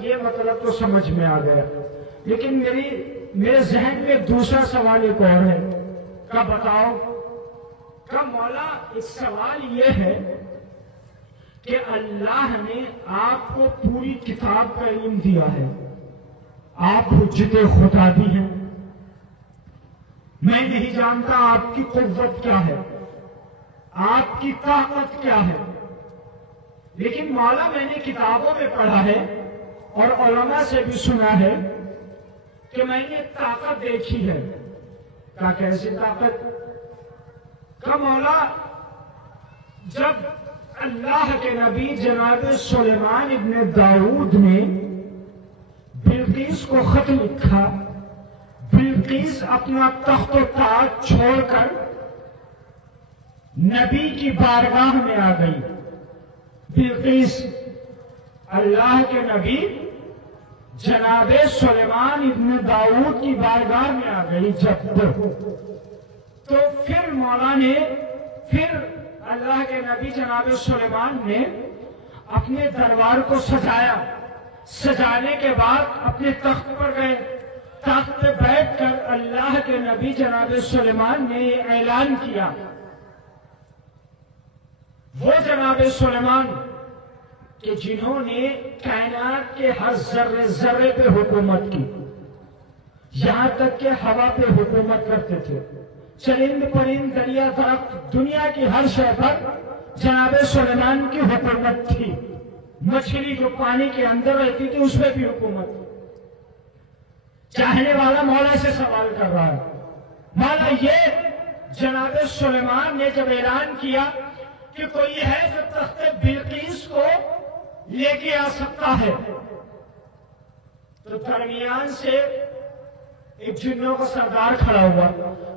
یہ مطلب تو سمجھ میں آ گیا، لیکن میرے ذہن میں دوسرا سوال ایک اور ہے کہ بتاؤ کہ مولا ایک سوال یہ ہے کہ اللہ نے آپ کو پوری کتاب کا علم دیا ہے، آپ حجت خدا بھی ہیں، میں نہیں جانتا آپ کی قوت کیا ہے، آپ کی طاقت کیا ہے، لیکن مولا میں نے کتابوں میں پڑھا ہے اور علماء سے بھی سنا ہے کہ میں نے طاقت دیکھی ہے۔ کیا کیسی طاقت؟ کہ مولا جب اللہ کے نبی جناب سلیمان ابن داؤد نے بلقیس کو خط لکھا، بلقیس اپنا تخت و تاج چھوڑ کر نبی کی بارگاہ میں آ گئی۔ بلقیس اللہ کے نبی جناب سلیمان ابن داؤد کی بارگاہ میں آ گئی جب تو پھر مولا نے اللہ کے نبی جناب سلیمان نے اپنے دربار کو سجایا، سجانے کے بعد اپنے تخت پر گئے، تخت پہ بیٹھ کر اللہ کے نبی جناب سلیمان نے یہ اعلان کیا، وہ جناب سلیمان کہ جنہوں نے کائنات کے ہر ذرے ذرے پہ حکومت کی، یہاں تک کہ ہوا پہ حکومت کرتے تھے، چرند پرند دریا درخت دنیا کی ہر شے پر جناب سلیمان کی حکومت تھی، مچھلی جو پانی کے اندر رہتی تھی اس پہ بھی حکومت۔ چاہنے والا مولا سے سوال کر رہا ہے، مولا یہ جناب سلیمان نے جب اعلان کیا کہ کوئی ہے جو تخت بلقیس کو لے کے آ سکتا ہے، تو درمیان سے ایک جنوں کا سردار کھڑا ہوا،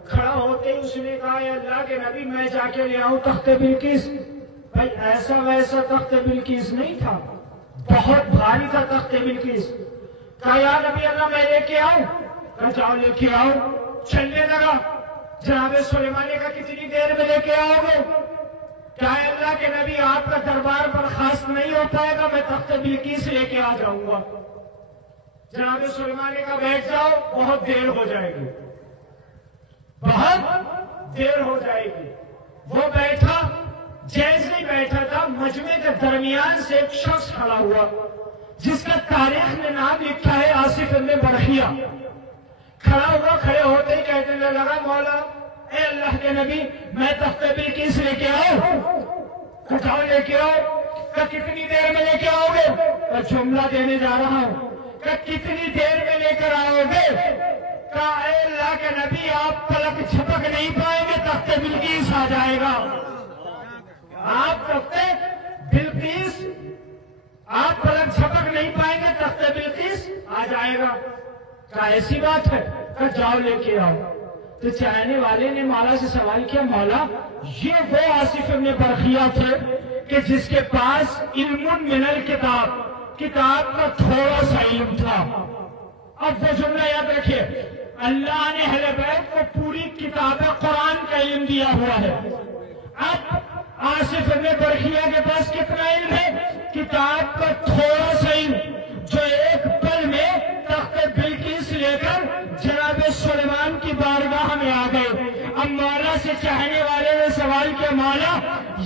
کھڑا ہوتے ہی اس نے کہا، اے اللہ کے نبی میں جا کے لے آؤں تخت بلقیس؟ بھائی ایسا ویسا تخت بلقیس نہیں تھا، بہت بھاری تھا تخت بلقیس۔ کہا یا نبی اللہ میں لے کے آؤں؟ کہا جاؤ لے کے آؤ۔ چلنے لگا، جناب سلیمان نے کہا کتنی دیر میں لے کے آؤ گے؟ کیا اللہ کے نبی آپ کا دربار برخاست نہیں ہو پائے گا، میں تخت بلقیس لے کے آ جاؤں گا۔ جناب سلیمان نے کہا بیٹھ جاؤ، بہت دیر ہو جائے گی، بہت دیر ہو جائے گی۔ وہ بیٹھا، جیسے ہی بیٹھا تھا مجمع کے درمیان سے ایک شخص کھڑا ہوا جس کا تاریخ میں نام لکھا ہے آصف ابن برخیہ۔ کھڑا ہوا، کھڑے ہوتے ہی کہنے لگا، مولا اے اللہ کے نبی میں تخت بلقیس لے کے آؤں؟ کہا لے کے آؤ۔ کہا کتنی دیر میں لے کے آؤ گے؟ کہا جملہ دینے جا رہا ہوں۔ کہا کتنی دیر میں لے کر آؤ گے؟ کہا اے اللہ کے نبی آپ پلک جھپک نہیں پائیں گے، تخت بلقیس آ جائے گا۔ آپ تخت بلقیس، آپ پلک جھپک نہیں پائیں گے، تخت بلقیس آ جائے گا۔ کہا ایسی بات ہے؟ کہا جاؤ لے کے آؤ۔ تو چاہنے والے نے مولا سے سوال کیا، مولا یہ وہ آصف ابن برخیہ تھے کہ جس کے پاس علم من الکتاب، کتاب کا تھوڑا سا علم تھا۔ اب وہ جملہ یاد رکھیے، اللہ نے اہل بیت کو پوری کتاب قرآن کا علم دیا ہوا ہے۔ اب آصف ابن برخیہ کے پاس کتنا علم ہے؟ کتاب کا تھوڑا سا علم، جو ایک پل میں تخت بلقیس لے کر جناب سلیمان کی بارگاہ میں آ گئے۔ اب مولا سے چاہنے والے نے سوال کیا، مولا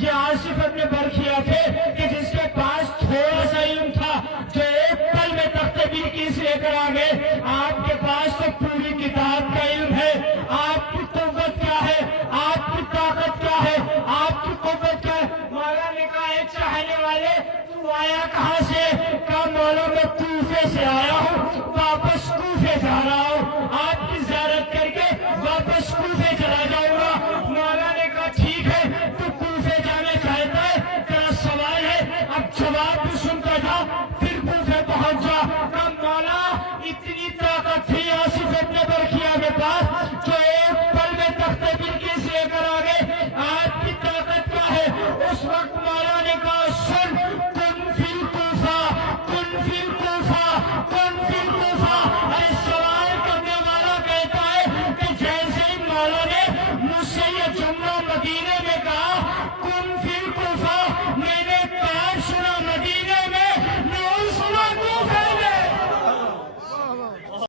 یہ آصف ابن برخیہ تھے کہ جس کے پاس تھوڑا سا علم تھا، جو ایک پل میں تخت بلقیس لے کر آ گئے، آپ کے پاس تو پوری کتاب کا علم ہے، آپ کی قوت کیا ہے، آپ کی طاقت کیا ہے، آپ کی قوت کیا ہے؟ مولا نے کہا اے چاہنے والے تو آیا کہاں سے؟ کہا مولا میں کوفے سے آیا ہوں، واپس کوفے جا رہا ہوں، آپ کی زیارت کر کے واپس کوفے چلا جاؤں گا۔ مولا نے کہا ٹھیک ہے، تو کوفے جانا چاہتا ہے، تیرا سوال ہے، اب جواب بھی سنتا تھا، پھر کوفے پہنچ جا۔ کہا مولا اتنی طاقت تھی آصف ابن برخیہ کے پاس جو ایک پل میں تخت بلقیس لے کر آ گئے، آپ کی طاقت کیا ہے؟ اس وقت مولا نے کہا سن، کن فی الکوفہ، کن فی الکوفہ،